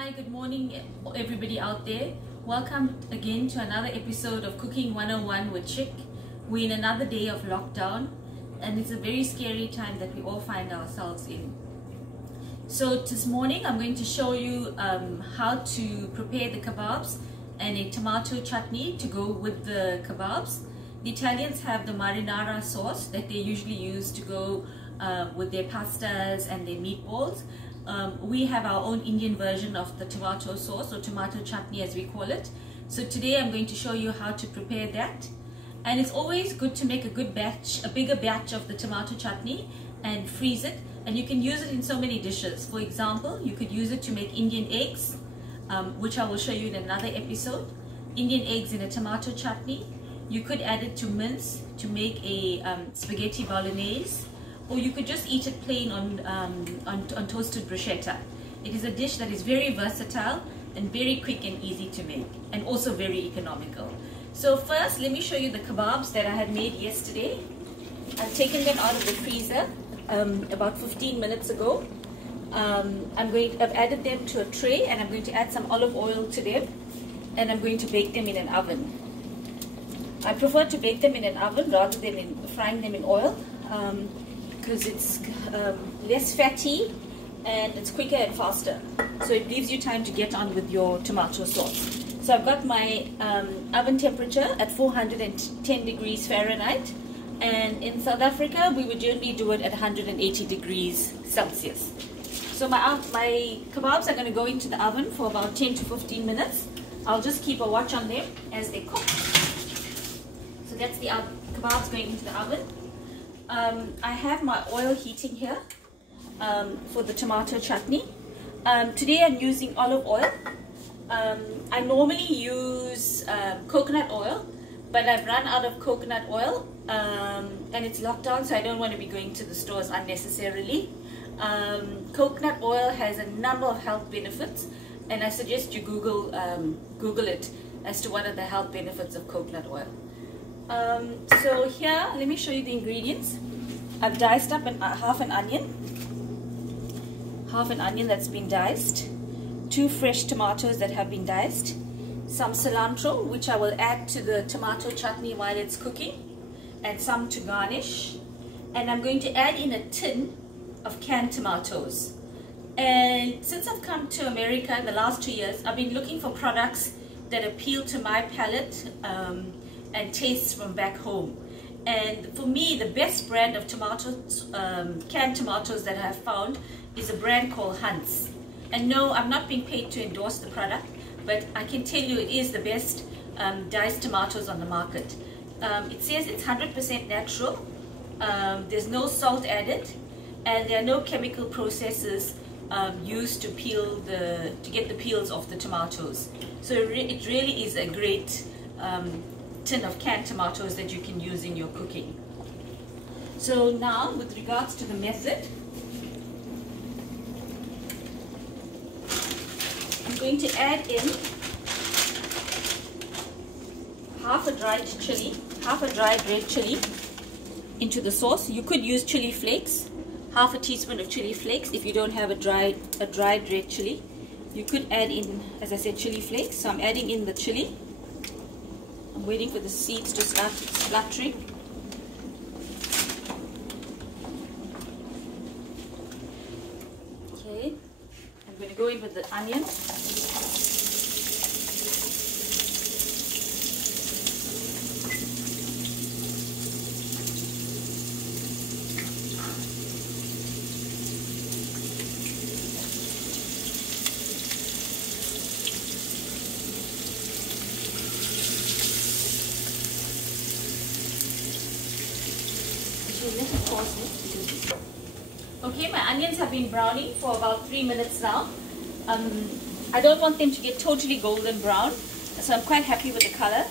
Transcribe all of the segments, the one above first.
Hi, good morning everybody out there. Welcome again to another episode of Cooking 101 with Chick. We're in another day of lockdown and it's a very scary time that we all find ourselves in. So this morning I'm going to show you how to prepare the kebabs and a tomato chutney to go with the kebabs. The Italians have the marinara sauce that they usually use to go with their pastas and their meatballs. We have our own Indian version of the tomato sauce, or tomato chutney as we call it. So today I'm going to show you how to prepare that. And it's always good to make a bigger batch of the tomato chutney and freeze it. And you can use it in so many dishes. For example, you could use it to make Indian eggs, which I will show you in another episode. Indian eggs in a tomato chutney. You could add it to mince to make a spaghetti bolognese. Or you could just eat it plain on toasted bruschetta. It is a dish that is very versatile and very quick and easy to make, and also very economical. So first, let me show you the kebabs that I had made yesterday. I've taken them out of the freezer about 15 minutes ago. I've added them to a tray, and I'm going to add some olive oil to them, and I'm going to bake them in an oven. I prefer to bake them in an oven rather than frying them in oil. Because it's less fatty and it's quicker and faster, so it leaves you time to get on with your tomato sauce. So I've got my oven temperature at 410 degrees Fahrenheit, and in South Africa we would generally do it at 180 degrees Celsius. So my kebabs are going to go into the oven for about 10 to 15 minutes. I'll just keep a watch on them as they cook. So that's the kebabs going into the oven. I have my oil heating here for the tomato chutney. Today I'm using olive oil. I normally use coconut oil, but I've run out of coconut oil and it's locked down, so I don't want to be going to the stores unnecessarily. Coconut oil has a number of health benefits, and I suggest you Google it as to what are the health benefits of coconut oil. So here, let me show you the ingredients. I've diced up half an onion that's been diced, 2 fresh tomatoes that have been diced, some cilantro, which I will add to the tomato chutney while it's cooking, and some to garnish. And I'm going to add in a tin of canned tomatoes. And since I've come to America in the last 2 years, I've been looking for products that appeal to my palate and tastes from back home. And for me, the best brand of tomatoes, canned tomatoes that I have found is a brand called Hunt's. And no, I'm not being paid to endorse the product, but I can tell you it is the best diced tomatoes on the market. It says it's 100% natural, there's no salt added, and there are no chemical processes used to get the peels off the tomatoes. So it really is a great tin of canned tomatoes that you can use in your cooking. So now, with regards to the method, I'm going to add in half a dried red chili into the sauce. You could use chili flakes, half a teaspoon of chili flakes. If you don't have a dried red chili, you could add in, as I said, chili flakes. So I'm adding in the chili. I'm waiting for the seeds to start spluttering. Okay, I'm going to go in with the onion. Okay, my onions have been browning for about 3 minutes now. I don't want them to get totally golden brown, so I'm quite happy with the color.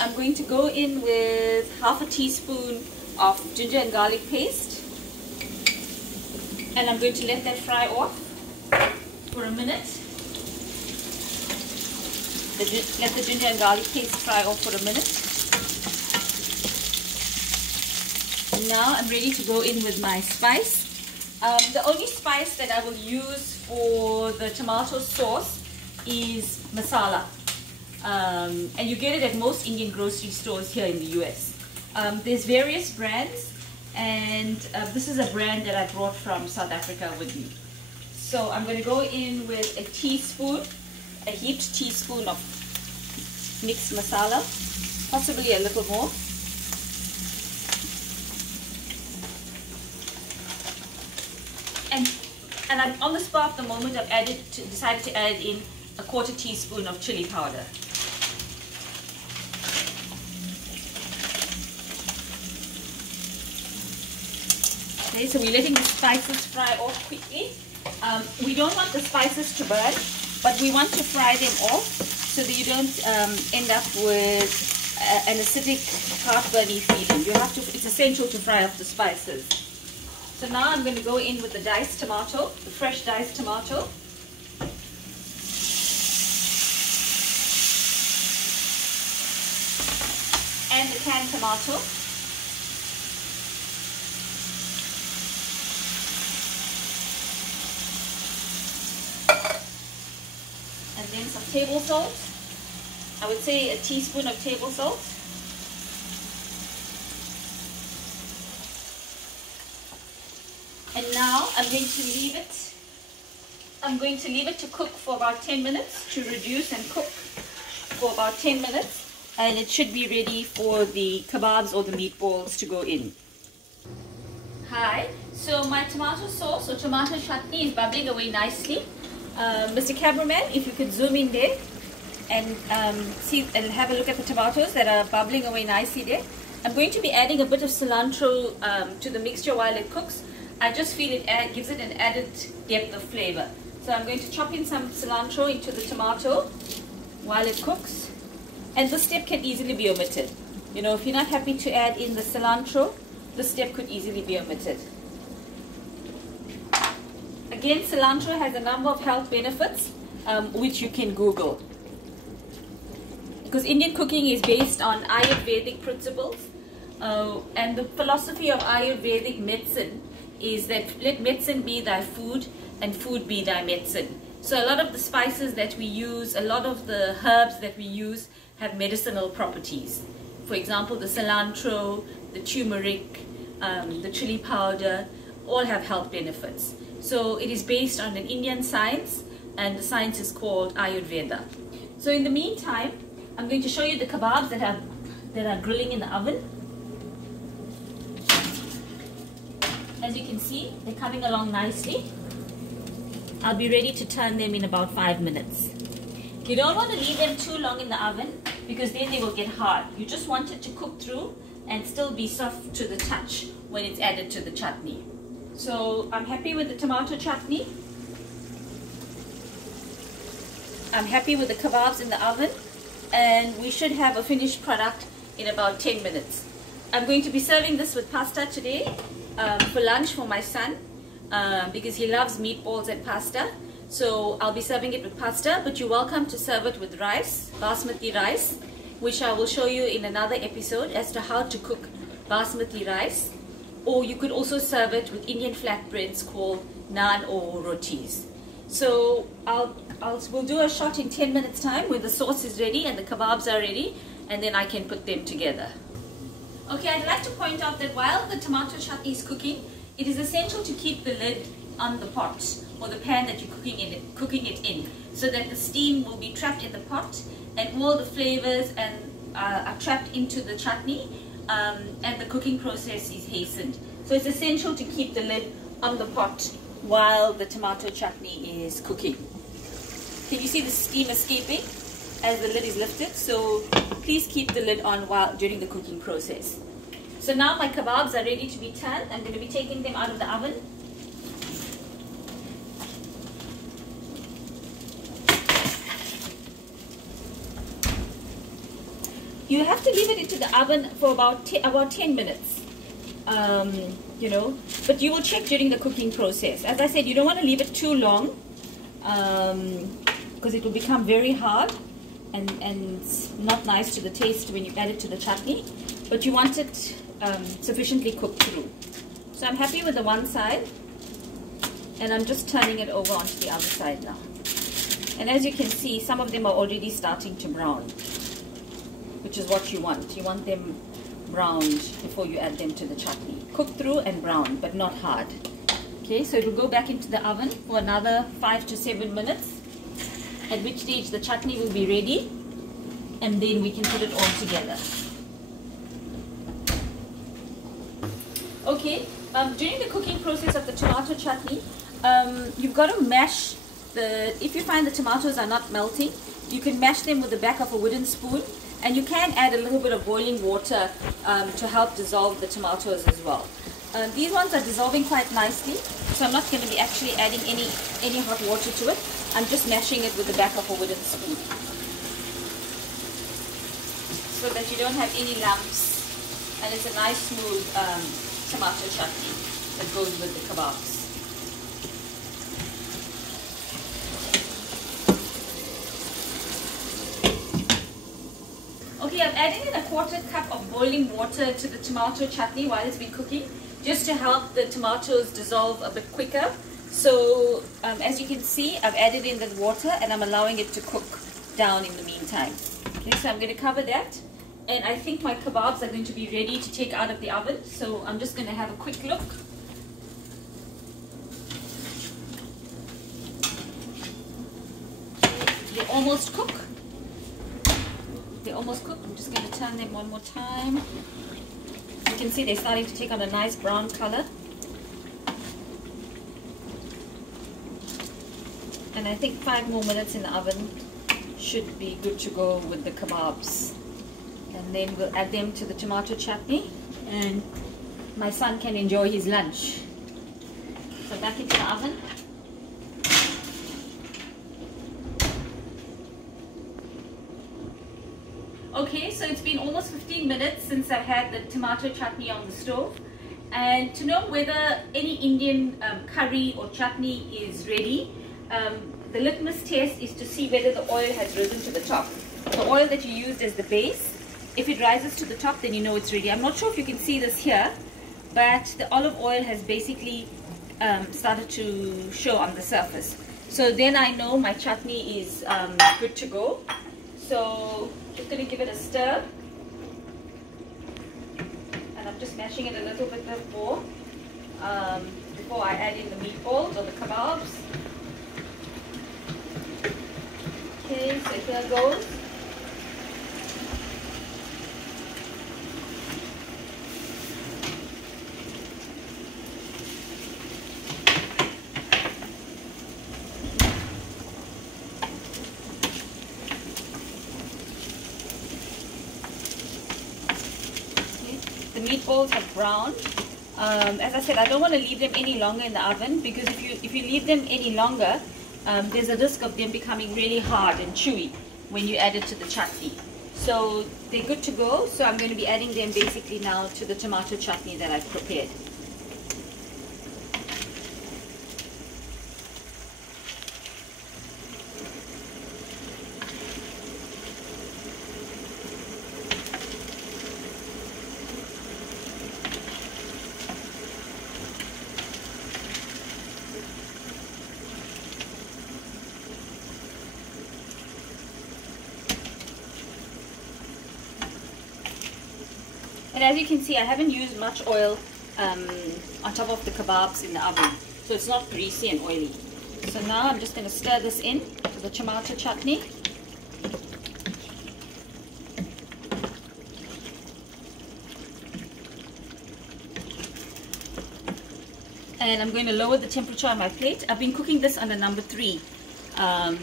I'm going to go in with half a teaspoon of ginger and garlic paste, and I'm going to let that fry off for a minute. Let the ginger and garlic paste fry off for a minute. Now I'm ready to go in with my spice. The only spice that I will use for the tomato sauce is masala. And you get it at most Indian grocery stores here in the US. There's various brands, and this is a brand that I brought from South Africa with me. So I'm going to go in with a teaspoon, a heaped teaspoon of mixed masala, possibly a little more. And I'm on the spot the moment I've decided to add in a 1/4 teaspoon of chili powder. Okay, so we're letting the spices fry off quickly. We don't want the spices to burn, but we want to fry them off so that you don't end up with an acidic, heartburny feeling. It's essential to fry off the spices. So now I'm going to go in with the diced tomato, the fresh diced tomato. And the canned tomato. And then some table salt. I would say a teaspoon of table salt. And now I'm going to leave it to cook for about 10 minutes, to reduce and cook for about 10 minutes. And it should be ready for the kebabs or the meatballs to go in. Hi, so my tomato sauce or tomato chutney is bubbling away nicely. Mr. Cameraman, if you could zoom in there and see and have a look at the tomatoes that are bubbling away nicely there. I'm going to be adding a bit of cilantro to the mixture while it cooks. I just feel it gives it an added depth of flavor. So I'm going to chop in some cilantro into the tomato while it cooks. And this step can easily be omitted. You know, if you're not happy to add in the cilantro, this step could easily be omitted. Again, cilantro has a number of health benefits, which you can Google. Because Indian cooking is based on Ayurvedic principles. And the philosophy of Ayurvedic medicine is that let medicine be thy food and food be thy medicine. So a lot of the spices that we use, a lot of the herbs that we use have medicinal properties. For example, the cilantro, the turmeric, the chili powder, all have health benefits. So it is based on an Indian science, and the science is called Ayurveda. So in the meantime, I'm going to show you the kebabs that are grilling in the oven. As you can see, they're coming along nicely. I'll be ready to turn them in about 5 minutes. You don't want to leave them too long in the oven because then they will get hard. You just want it to cook through and still be soft to the touch when it's added to the chutney. So I'm happy with the tomato chutney. I'm happy with the kebabs in the oven, and we should have a finished product in about 10 minutes. I'm going to be serving this with pasta today for lunch for my son because he loves meatballs and pasta. So I'll be serving it with pasta, but you're welcome to serve it with rice, basmati rice, which I will show you in another episode as to how to cook basmati rice. Or you could also serve it with Indian flatbreads called naan or rotis. So we'll do a shot in 10 minutes time when the sauce is ready and the kebabs are ready, and then I can put them together. Okay, I'd like to point out that while the tomato chutney is cooking, it is essential to keep the lid on the pot or the pan that you're cooking it in, so that the steam will be trapped in the pot and all the flavors are trapped into the chutney, and the cooking process is hastened. So it's essential to keep the lid on the pot while the tomato chutney is cooking. Can you see the steam escaping as the lid is lifted? So please keep the lid on during the cooking process. So now my kebabs are ready to be turned. I'm going to be taking them out of the oven. You have to leave it into the oven for about 10 minutes, you know, but you will check during the cooking process. As I said, you don't want to leave it too long because it will become very hard and not nice to the taste when you add it to the chutney, but you want it sufficiently cooked through. So I'm happy with the one side. And I'm just turning it over onto the other side now. And as you can see, some of them are already starting to brown, which is what you want. You want them browned before you add them to the chutney. Cook through and brown, but not hard. Okay, so it will go back into the oven for another 5 to 7 minutes, at which stage the chutney will be ready, and then we can put it all together. Okay, during the cooking process of the tomato chutney, you've got to mash if you find the tomatoes are not melting, you can mash them with the back of a wooden spoon, and you can add a little bit of boiling water to help dissolve the tomatoes as well. These ones are dissolving quite nicely, so I'm not going to be actually adding any hot water to it. I'm just mashing it with the back of a wooden spoon, so that you don't have any lumps, and it's a nice smooth tomato chutney that goes with the kebabs. Okay, I'm adding in a 1/4 cup of boiling water to the tomato chutney while it's been cooking, just to help the tomatoes dissolve a bit quicker. So as you can see, I've added in the water and I'm allowing it to cook down in the meantime. Okay, so I'm going to cover that, and I think my kebabs are going to be ready to take out of the oven. So I'm just going to have a quick look. They're almost cooked. They're almost cooked. I'm just going to turn them one more time. You can see they're starting to take on a nice brown color. And I think 5 more minutes in the oven should be good to go with the kebabs. And then we'll add them to the tomato chutney, and my son can enjoy his lunch. So back into the oven. Okay, so it's been almost 15 minutes since I've had the tomato chutney on the stove, and to know whether any Indian curry or chutney is ready, the litmus test is to see whether the oil has risen to the top. The oil that you used as the base, if it rises to the top, then you know it's ready. I'm not sure if you can see this here, but the olive oil has basically started to show on the surface. So then I know my chutney is good to go. So just going to give it a stir, and I'm just mashing it a little bit before I add in the meatballs or the kebabs. Okay, so here goes. The meatballs have browned. As I said, I don't want to leave them any longer in the oven, because if you leave them any longer, there's a risk of them becoming really hard and chewy when you add it to the chutney. So they're good to go. So I'm going to be adding them basically now to the tomato chutney that I've prepared. And as you can see, I haven't used much oil on top of the kebabs in the oven, so it's not greasy and oily. So now I'm just going to stir this in to the tomato chutney. And I'm going to lower the temperature on my plate. I've been cooking this under number 3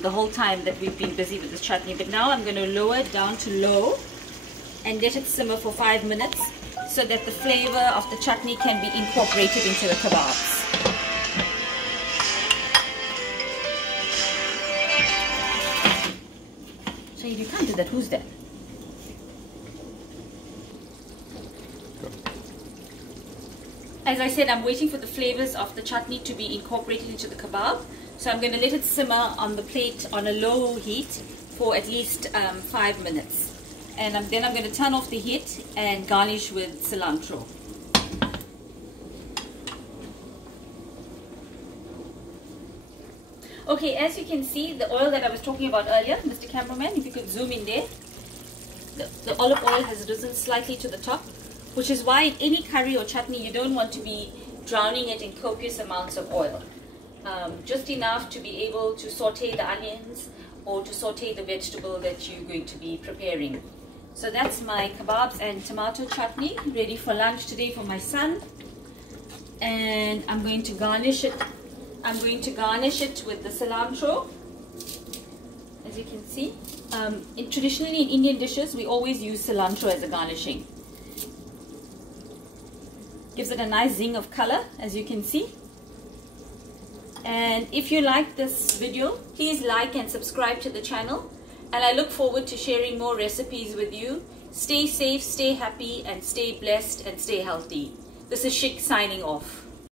the whole time that we've been busy with this chutney, but now I'm going to lower it down to low and let it simmer for 5 minutes so that the flavor of the chutney can be incorporated into the kebabs. So you can't do that. Who's that? As I said, I'm waiting for the flavors of the chutney to be incorporated into the kebab. So I'm going to let it simmer on the plate on a low heat for at least 5 minutes. And then I'm going to turn off the heat and garnish with cilantro. Okay, as you can see, the oil that I was talking about earlier, Mr. Cameraman, if you could zoom in there, the olive oil has risen slightly to the top, which is why in any curry or chutney you don't want to be drowning it in copious amounts of oil. Just enough to be able to saute the onions or to saute the vegetable that you're going to be preparing. So that's my kebabs and tomato chutney ready for lunch today for my son. And I'm going to garnish it. I'm going to garnish it with the cilantro. As you can see, traditionally in Indian dishes, we always use cilantro as a garnishing. Gives it a nice zing of color, as you can see. And if you like this video, please like and subscribe to the channel. And I look forward to sharing more recipes with you. Stay safe, stay happy, and stay blessed and stay healthy. This is Shik signing off.